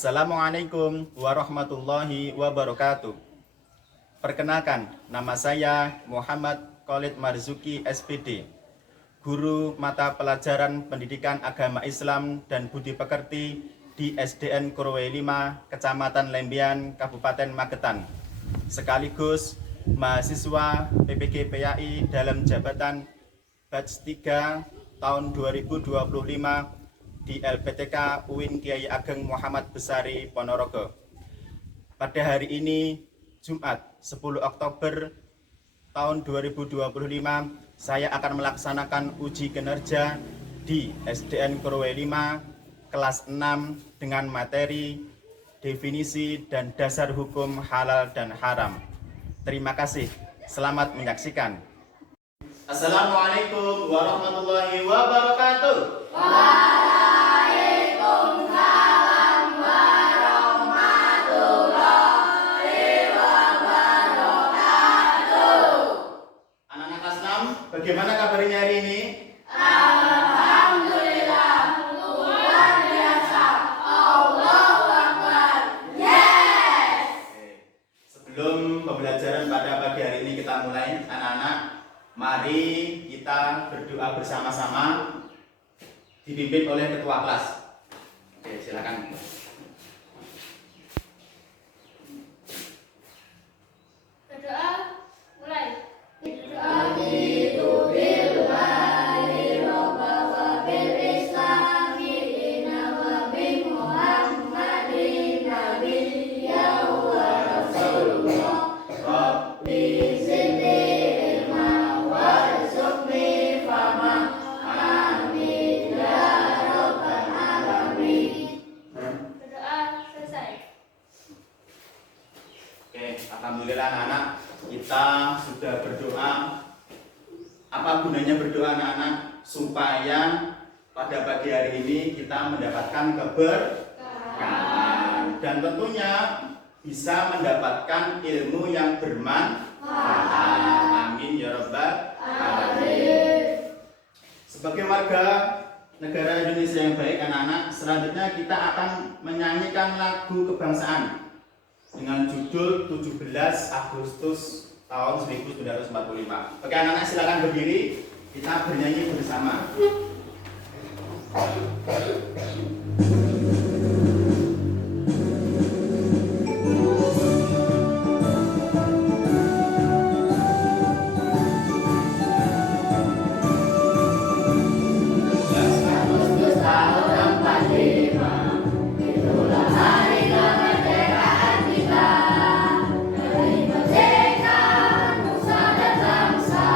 Assalamualaikum warahmatullahi wabarakatuh. Perkenalkan, nama saya Muhammad Khalid Marzuki SPD, guru mata pelajaran Pendidikan Agama Islam dan Budi Pekerti di SDN Korowai 5, Kecamatan Lembian, Kabupaten Magetan, sekaligus mahasiswa PPG PAI dalam jabatan batch 3 tahun 2025 di LPTK UIN Kiai Ageng Muhammad Besari Ponorogo. Pada hari ini, Jumat 10 Oktober tahun 2025, saya akan melaksanakan uji kinerja di SDN Korowai 5 kelas 6 dengan materi definisi dan dasar hukum halal dan haram. Terima kasih. Selamat menyaksikan. Assalamualaikum warahmatullahi wabarakatuh. Waalaikumsalam warahmatullahi wabarakatuh. Anak-anak kelas 6, bagaimana kabarnya hari ini? Alhamdulillah, luar biasa. Allahu Akbar. Yes. Sebelum pembelajaran pada pagi hari ini kita mulai, anak-anak, mari kita berdoa bersama-sama dipimpin oleh ketua kelas. Oke, silakan. Berdoa mulai. Raditu billahi robba wa bil islami dina wa bi Muhammadin nabiyya wa rasulullah. Rabbi zidni ilma warzuqni fahma. Amin ya rabbal alamin. Berdoa selesai. Oke, alhamdulillah anak-anak, kita sudah berdoa. Apa gunanya berdoa anak-anak? Supaya pada pagi hari ini kita mendapatkan keberkahan dan tentunya bisa mendapatkan ilmu yang bermanfaat. Amin ya rabbal alamin. Sebagai warga negara Indonesia yang baik anak-anak, selanjutnya kita akan menyanyikan lagu kebangsaan dengan judul 17 Agustus tahun 1945. Oke anak-anak, silakan berdiri, kita bernyanyi bersama. Agustus tahun 45, itulah hari kemerdekaan kita. Hari merdeka nusa dan bangsa,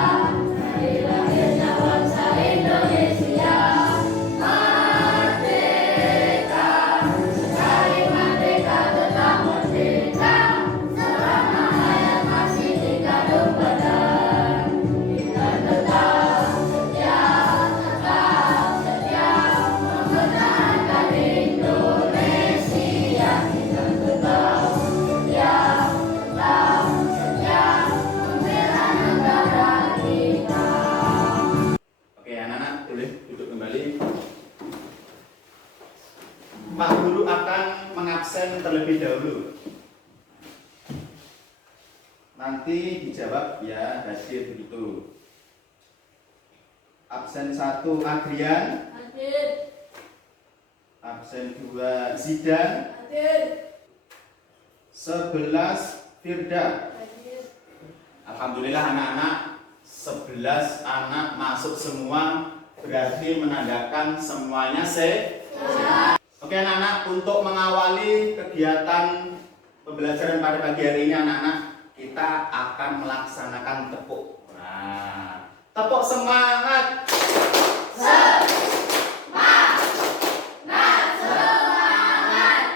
hari lahirnya bangsa Indonesia. Merdeka, sekali merdeka tetap merdeka, selama hayat masih di kandung badan. Kita tetap setia mempertahankan Indonesia. Kita tetap setia membela negara kita. Oke anak-anak, boleh duduk kembali. Pak Guru akan mengabsen terlebih dahulu. Nanti dijawab ya hadir begitu. Absen 1 Adrian, Hadir. absen 2 Zidan, Hadir. 11 Firda. Hadir. Alhamdulillah anak-anak, 11 anak masuk semua, berarti menandakan semuanya sehat. Oke anak-anak, untuk mengawali kegiatan pembelajaran pada pagi hari ini anak-anak, kita akan melaksanakan tepuk. Nah, tepuk semangat. Semangat.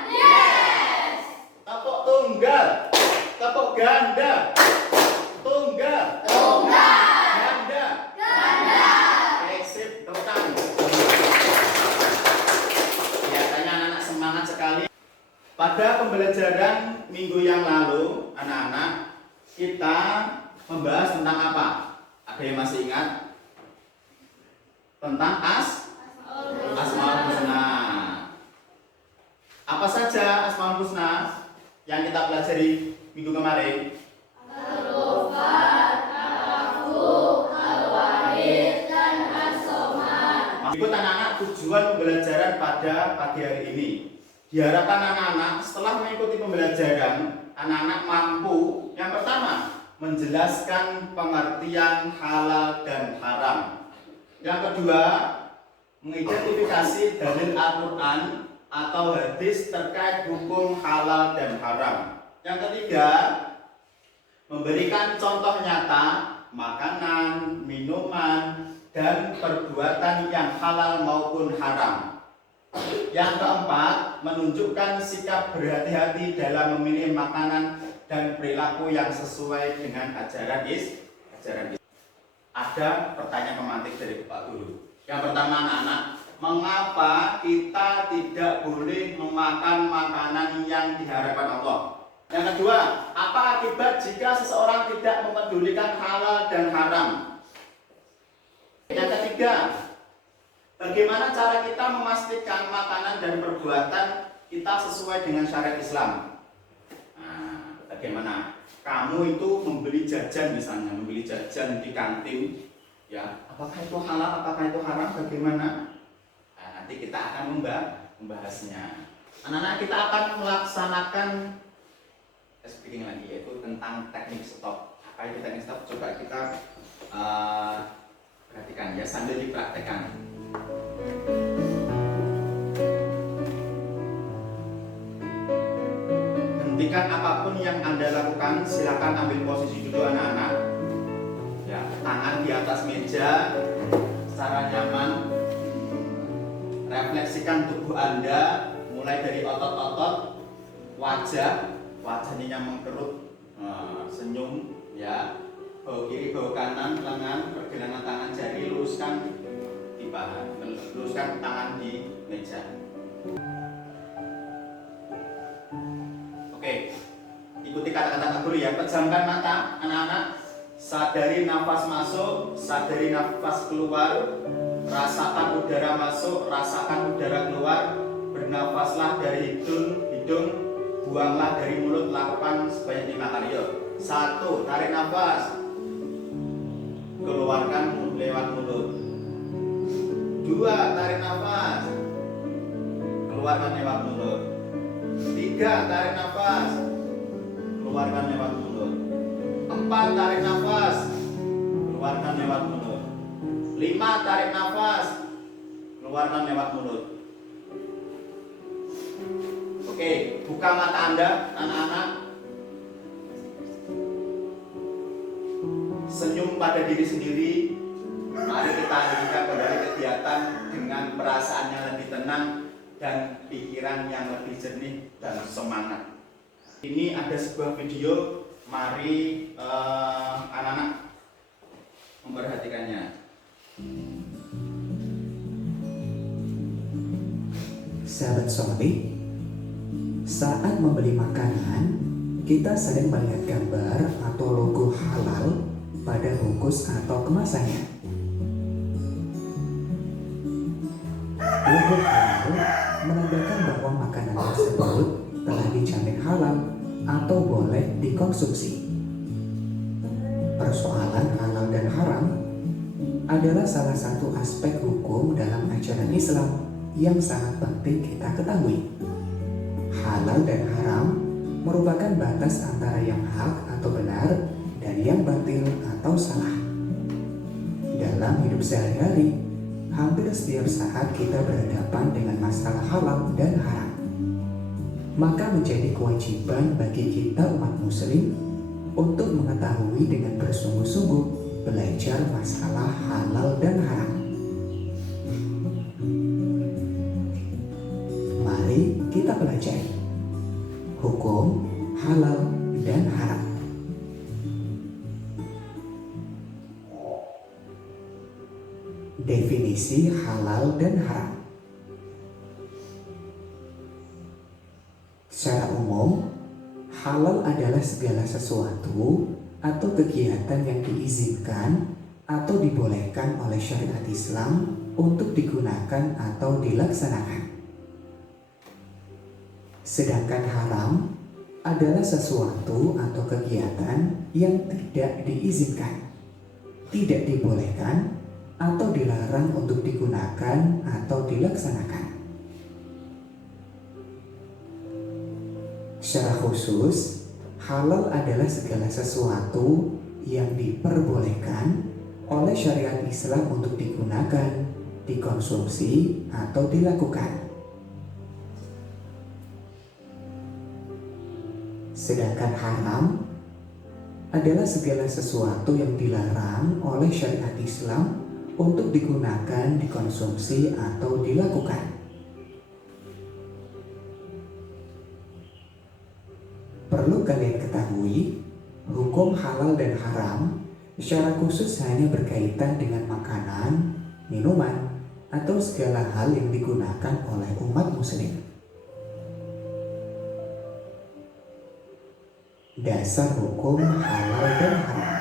Yes. Tepuk tunggal. Tepuk ganda. Tunggal. Tunggal. Ganda. Ganda. Oke, sip, tepuk tangan. Kelihatannya anak-anak semangat sekali. Pada pembelajaran minggu yang lalu, anak-anak, kita membahas tentang apa? Ada yang masih ingat? Tentang Asmaul Husna. Apa saja kita pelajari minggu kemarin? Ikut anak-anak tujuan pembelajaran pada pagi hari ini. Diharapkan anak-anak setelah mengikuti pembelajaran, anak-anak mampu yang pertama menjelaskan pengertian halal dan haram. Yang kedua, mengidentifikasi dalil Al-Quran atau hadis terkait hukum halal dan haram. Yang ketiga, memberikan contoh nyata makanan, minuman, dan perbuatan yang halal maupun haram. Yang keempat, menunjukkan sikap berhati-hati dalam memilih makanan dan perilaku yang sesuai dengan ajaran Islam. Ada pertanyaan pemantik dari Bapak Guru. Yang pertama anak-anak, mengapa kita tidak boleh memakan makanan yang diharapkan Allah? Yang kedua, apa akibat jika seseorang tidak memedulikan halal dan haram? Yang ketiga, bagaimana cara kita memastikan makanan dan perbuatan kita sesuai dengan syariat Islam? Nah, bagaimana? Kamu itu membeli jajan misalnya, membeli jajan di kantin, ya, apakah itu halal, apakah itu haram, bagaimana? Nah, nanti kita akan membahasnya. Anak-anak, kita akan melaksanakan speaking lagi, yaitu tentang teknik stop. Apa itu teknik stop? Coba kita perhatikan ya sambil dipraktekkan. Hentikan apapun yang Anda lakukan, silakan ambil posisi duduk anak-anak. Ya, tangan di atas meja secara nyaman. Refleksikan tubuh Anda mulai dari otot-otot, wajahnya yang mengkerut, senyum ya. Bau kiri, bau kanan, lengan, pergelangan tangan jari, luruskan di paha, luruskan tangan di meja. Oke, ikuti kata-kata guru ya. Pejamkan mata, anak-anak. Sadari nafas masuk, sadari nafas keluar. Rasakan udara masuk, rasakan udara keluar. Bernafaslah dari hidung, buanglah dari mulut. Lakukan sebanyak 5 kali. Yuk. 1, tarik nafas. Keluarkan lewat mulut. 2, tarik nafas. Keluarkan lewat mulut. 3, tarik nafas. Keluarkan lewat mulut. 4, tarik nafas. Keluarkan lewat mulut. 5, tarik nafas. Keluarkan lewat mulut. Oke, buka mata Anda, anak-anak. Senyum pada diri sendiri. Mari kita lanjutkan kembali kegiatan dengan perasaan yang lebih tenang dan pikiran yang lebih jernih dan semangat. Ini ada sebuah video, mari anak-anak memperhatikannya. Sahabat Soleh, saat membeli makanan, kita sering melihat gambar atau logo halal pada bungkus atau kemasannya. Logo halal menandakan bahwa makanan tersebut telah dijamin halal atau boleh dikonsumsi. Persoalan halal dan haram adalah salah satu aspek hukum dalam ajaran Islam yang sangat penting kita ketahui. Halal dan haram merupakan batas antara yang hak atau benar dan yang batil atau salah. Dalam hidup sehari-hari, hampir setiap saat kita berhadapan dengan masalah halal dan haram. Maka menjadi kewajiban bagi kita umat muslim untuk mengetahui dengan bersungguh-sungguh belajar masalah halal dan haram. Mari kita pelajari hukum halal dan haram. Definisi halal dan haram. Secara umum, halal adalah segala sesuatu atau kegiatan yang diizinkan atau dibolehkan oleh syariat Islam untuk digunakan atau dilaksanakan. Sedangkan haram adalah sesuatu atau kegiatan yang tidak diizinkan, tidak dibolehkan, atau dilarang untuk digunakan atau dilaksanakan. Secara khusus, halal adalah segala sesuatu yang diperbolehkan oleh syariat Islam untuk digunakan, dikonsumsi, atau dilakukan. Sedangkan haram adalah segala sesuatu yang dilarang oleh syariat Islam untuk digunakan, dikonsumsi, atau dilakukan. Perlu kalian ketahui, hukum halal dan haram secara khusus hanya berkaitan dengan makanan, minuman, atau segala hal yang digunakan oleh umat muslim. Dasar hukum halal dan haram.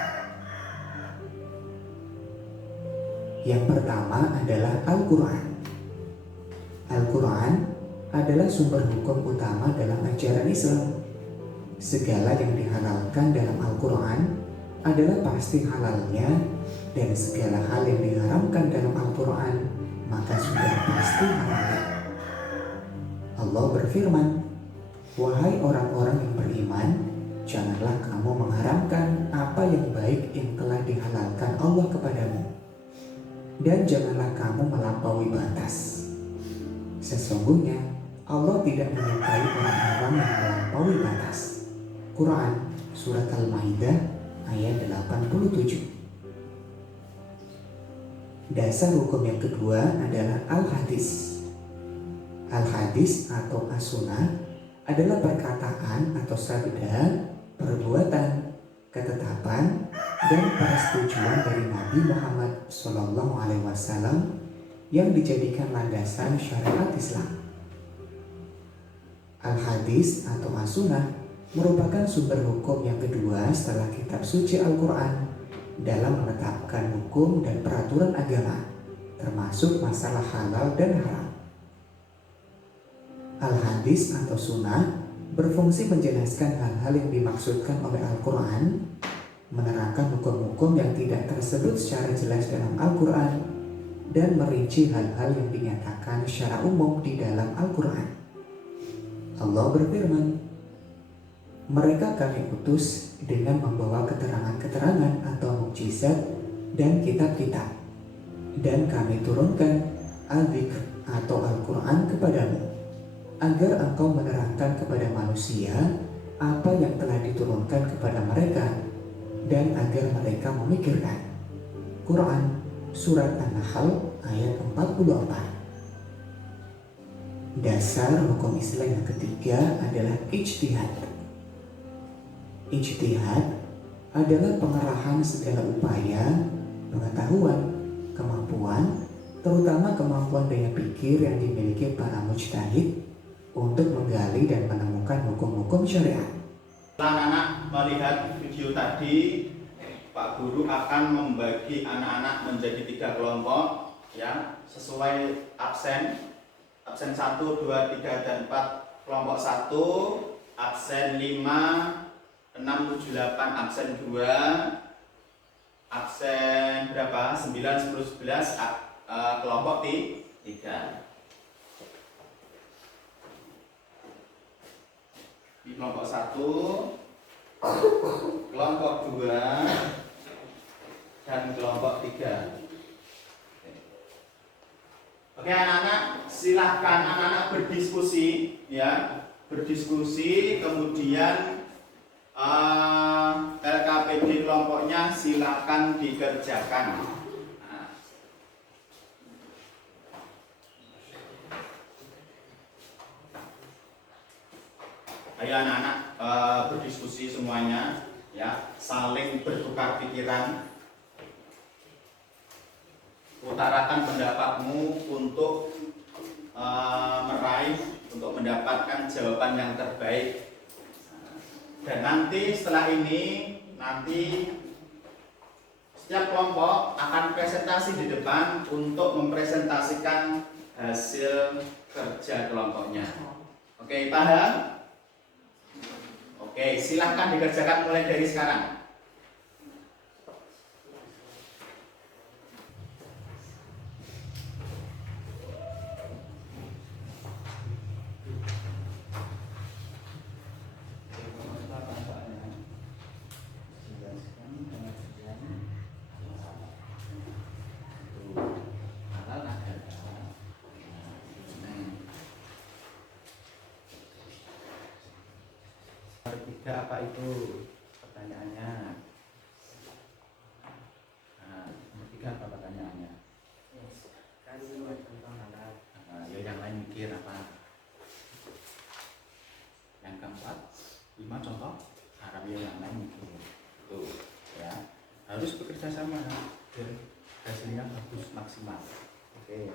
Yang pertama adalah Al-Quran. Al-Quran adalah sumber hukum utama dalam ajaran Islam. Segala yang dihalalkan dalam Al-Quran adalah pasti halalnya, dan segala hal yang diharamkan dalam Al-Quran maka sudah pasti haramnya. Allah berfirman, "Wahai orang-orang yang beriman, janganlah kamu mengharamkan apa yang baik yang telah dihalalkan Allah kepadamu, dan janganlah kamu melampaui batas. Sesungguhnya Allah tidak menyukai orang-orang yang melampaui batas." Quran Surat Al-Maidah ayat 87. Dasar hukum yang kedua adalah Al-Hadis. Al-Hadis atau As-Sunnah adalah perkataan atau sabda, perbuatan, ketetapan, dan persetujuan dari Nabi Muhammad SAW yang dijadikan landasan syariat Islam. Al-Hadis atau As-Sunnah merupakan sumber hukum yang kedua setelah kitab suci Al-Quran dalam menetapkan hukum dan peraturan agama, termasuk masalah halal dan haram. Al-Hadis atau Sunnah berfungsi menjelaskan hal-hal yang dimaksudkan oleh Al-Quran, menerangkan hukum-hukum yang tidak tersebut secara jelas dalam Al-Quran, dan merinci hal-hal yang dinyatakan secara umum di dalam Al-Quran. Allah berfirman, "Mereka kami utus dengan membawa keterangan-keterangan atau mukjizat dan kitab-kitab, dan kami turunkan Al-Dzikr atau Al-Quran kepadamu, agar engkau menerangkan kepada manusia apa yang telah diturunkan kepada mereka, dan agar mereka memikirkan." Quran Surat An-Nahl ayat 44. Dasar hukum Islam yang ketiga adalah ijtihad. Ijtihad adalah pengerahan segala upaya, pengetahuan, kemampuan, terutama kemampuan daya pikir yang dimiliki para mujtahid untuk menggali dan menemukan hukum-hukum syariat. Setelah anak-anak melihat video tadi, Pak Guru akan membagi anak-anak menjadi 3 kelompok, ya, sesuai absen 1, 2, 3, dan 4. Kelompok 1 absen 5, 6, 7, 8, absen 2, absen berapa? 9, 10, 11, kelompok 3. Di kelompok 1, kelompok 2, dan kelompok 3. Oke anak-anak, silahkan anak-anak berdiskusi, ya, berdiskusi, kemudian LKPD kelompoknya silakan dikerjakan. Ayo anak-anak berdiskusi semuanya, ya, saling bertukar pikiran. Utarakan pendapatmu untuk untuk mendapatkan jawaban yang terbaik. Dan nanti setelah ini, setiap kelompok akan presentasi di depan untuk mempresentasikan hasil kerja kelompoknya. Oke, paham? Oke, silahkan dikerjakan mulai dari sekarang. Tiga apa itu pertanyaannya? Nah, nomor tiga apa pertanyaannya? Ya yang lain mikir apa? Yang keempat, 5 contoh Arab yang lain mikir. Tuh, ya harus bekerja sama biar hasilnya bagus maksimal. Oke.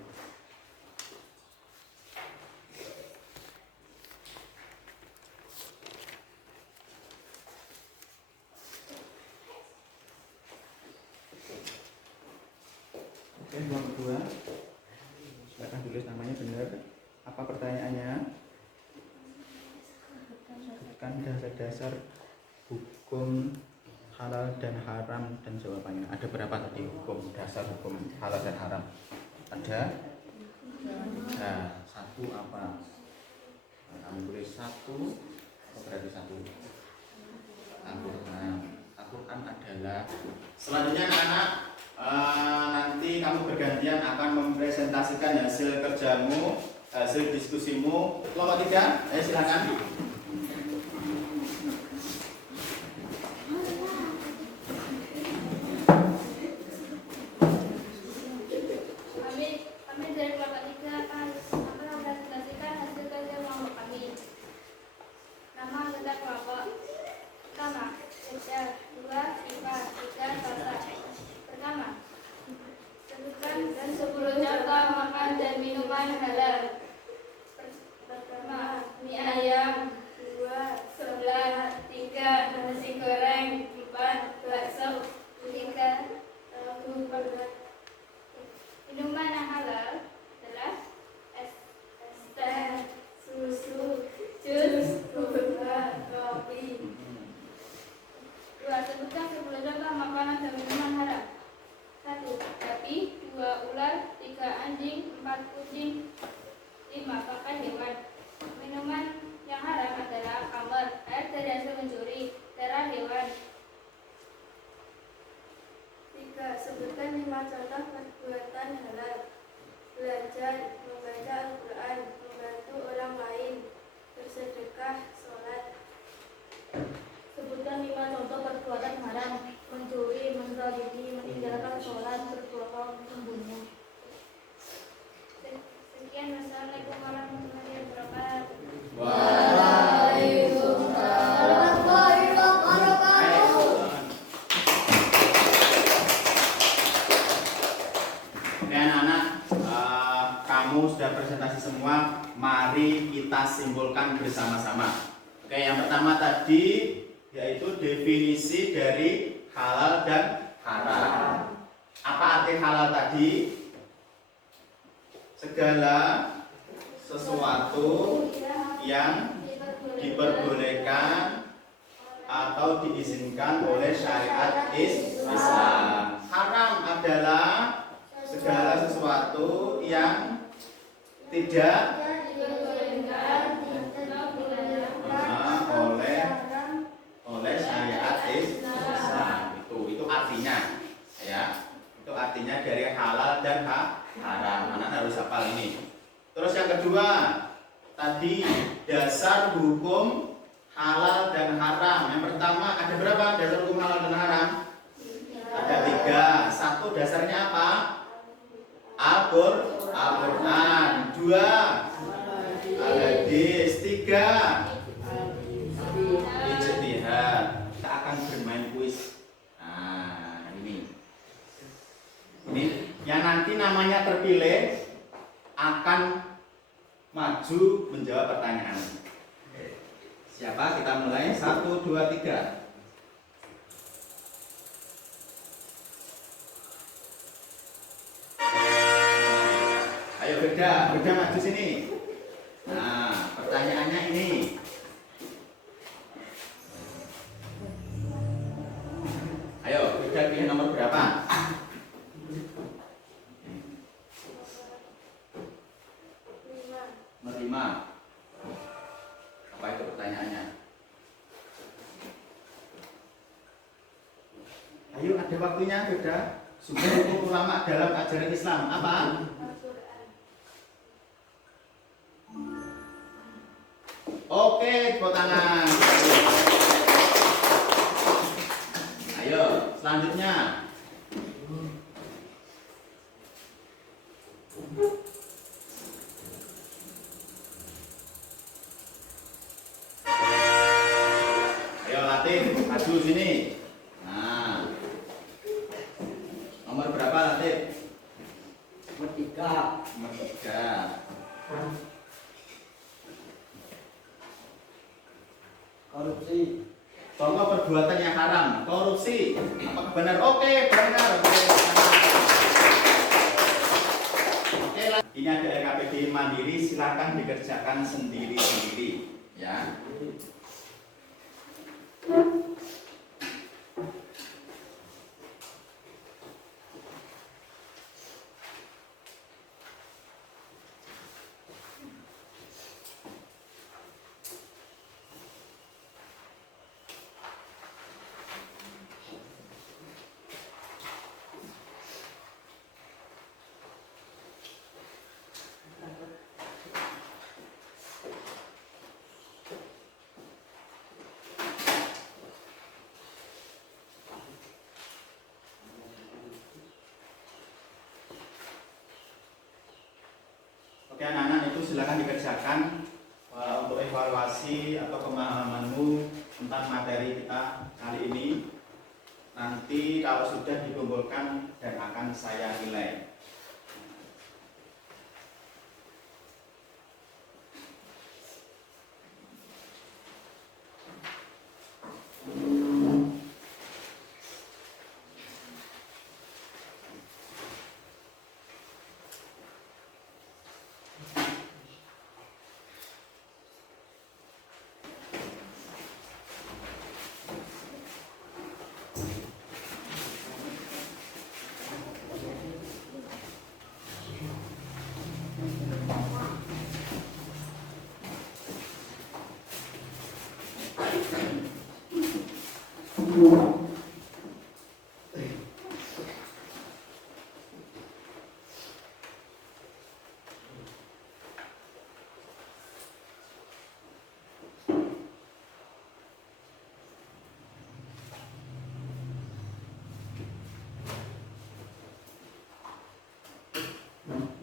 Oke, yang kedua, silakan tulis namanya benar. Apa pertanyaannya? Sebutkan dasar-dasar hukum halal dan haram dan jawabannya. Ada berapa tadi hukum dasar hukum halal dan haram? Ada? Nah, satu apa? Kamu tulis satu. Apa berarti satu? Al-Quran. Al-Quran adalah. Selanjutnya anak-anak. Nanti kamu bergantian akan mempresentasikan hasil kerjamu, hasil diskusimu. Kelompok 3, silakan. Kami dari kelompok 3 akan mempresentasikan hasil kerja kelompok kami. Nama anggota kelompok. Pertama, Eda, 2, IPA, 3, bahasa. Pertama, sebutkan dan 10 contoh makan dan minuman halal. Pertama, mie ayam. 2, sebelah. 3, nasi goreng. 4, bakso. 5, tahu. Minuman yang halal adalah es teh, susu, jus, boba, kopi. 2, sebutkan 10 contoh makanan dan minuman haram. 1, babi. 2, ular. 3, anjing. 4, kucing. 5, pakai hewan. Minuman yang haram adalah khamr, air dari hasil mencuri, darah hewan. 3, sebutkan 5 contoh perbuatan halal. Belajar, membaca Al-Quran, membantu orang lain, bersedekah, sholat. Sebutkan 5 contoh perbuatan haram. Mencuri, menzalimi, meninggalkan sholat, berbohong, membunuh. Sekian, wassalamualaikum warahmatullahi wabarakatuh. Waalaikumsalam warahmatullahi wabarakatuh. Oke anak-anak, kamu sudah presentasi semua. Mari kita simpulkan bersama-sama. Oke, yang pertama tadi yaitu definisi dari halal dan haram. Apa arti halal tadi? Segala sesuatu yang diperbolehkan atau diizinkan oleh syariat Islam. Haram adalah segala sesuatu yang tidak oleh syariat Islam. Itu artinya, ya. Itu artinya dari halal dan haram. Anak harus hafal ini. Terus yang kedua, tadi dasar hukum halal dan haram. Yang pertama ada berapa dasar hukum halal dan haram? Ada 3. 1, dasarnya apa? Al-Quran. 2, al-hadis. 3, ijtihad. Kita akan bermain kuis. Nah, ini yang nanti namanya terpilih akan maju menjawab pertanyaan. Siapa? Kita mulai. 1, 2, 3. Ayo beda maju sini. Nah, pertanyaannya ini. Apa itu pertanyaannya? Ayo, ada waktunya, beda. Sumber hukum ulama dalam ajaran Islam apa? Al-Quran. Oke, tepuk tangan. Ayo, selanjutnya. Ayo Latif, maju sini. Nah, nomor berapa Latif? Nomor 3. Nomor 3. Korupsi. Contoh perbuatan yang haram, korupsi. Apakah benar? Oke, benar. Oke, ini ada LKPD mandiri, silakan dikerjakan sendiri-sendiri, ya. Oke anak-anak, itu silakan dikerjakan untuk evaluasi atau pemahamanmu tentang materi kita kali ini. Nanti kalau sudah dikumpulkan dan akan saya nilai.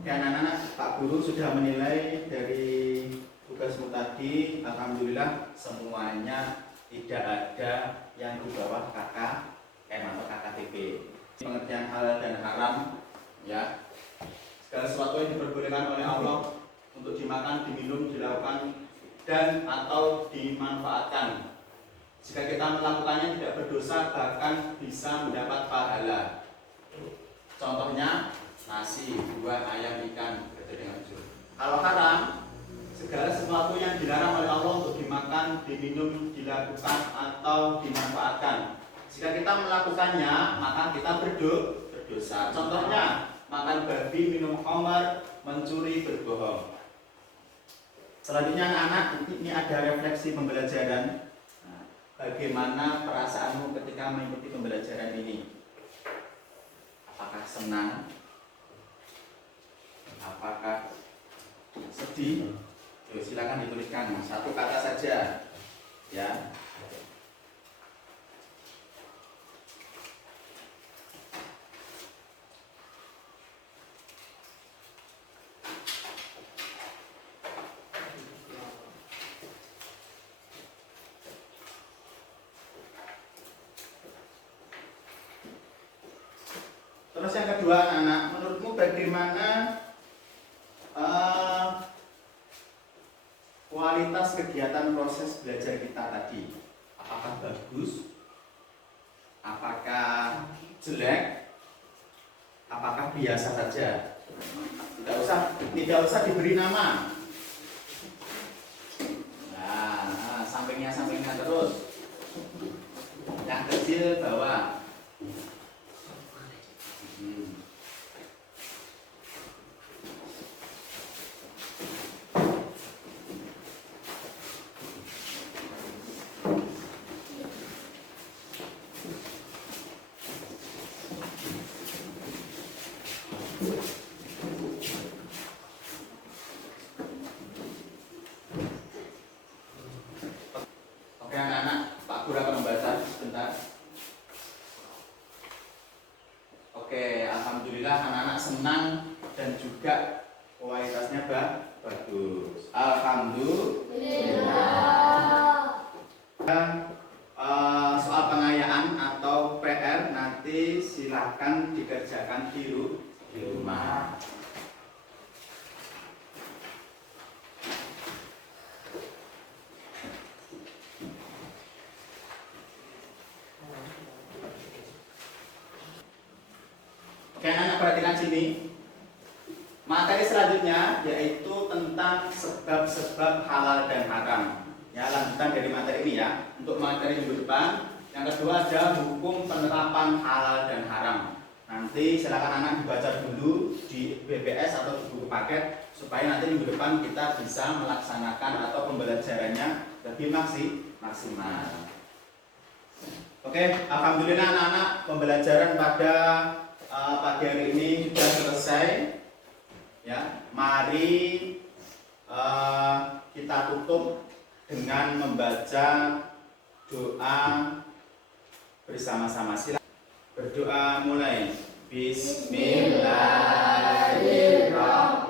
Dan anak-anak, Pak Guru sudah menilai dari tugasmu tadi. Alhamdulillah semuanya tidak ada yang di bawah KKM atau KKTP. Pengertian halal dan haram, ya. Segala sesuatu yang diperbolehkan oleh Allah untuk dimakan, diminum, dilakukan dan atau dimanfaatkan. Jika kita melakukannya tidak berdosa, bahkan bisa mendapat pahala. Contohnya nasi, buah, ayam, ikan, dengan jur. Kalau haram, segala sesuatu yang dilarang oleh Allah untuk dimakan, diminum, dilakukan atau dimanfaatkan. Jika kita melakukannya, maka kita berdosa. Contohnya makan babi, minum khamar, mencuri, berbohong. Selanjutnya anak-anak, ini ada refleksi pembelajaran. Nah, bagaimana perasaanmu ketika mengikuti pembelajaran ini? Apakah senang? Apakah sedih? Silakan dituliskan satu kata saja, ya. Terus yang kedua anak-anak, menurutmu bagaimana kualitas kegiatan proses belajar kita tadi? Apakah bagus? Apakah jelek? Apakah biasa saja? Tidak usah diberi nama. Nah, sampingnya terus. Yang kecil bawah. kualitasnya bagus. Alhamdulillah. Soal pengayaan atau PR nanti silahkan dikerjakan di rumah. Oke, anak perhatikan sini. Materi selanjutnya yaitu tentang sebab-sebab halal dan haram. Ya, lanjutan dari materi ini ya. Untuk materi minggu depan, yang kedua ada hukum penerapan halal dan haram. Nanti silakan anak dibaca dulu di BBS atau di buku paket supaya nanti minggu depan kita bisa melaksanakan atau pembelajarannya lebih maksimal. Oke, alhamdulillah anak-anak pembelajaran pada pagi hari ini sudah selesai. Ya, mari kita tutup dengan membaca doa bersama-sama. Silakan berdoa mulai. Bismillahirrahmanirrahim.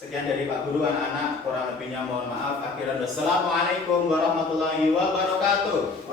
Sekian dari Pak Guru, anak-anak, kurang lebihnya mohon maaf. Akhiran wassalamualaikum warahmatullahi wabarakatuh.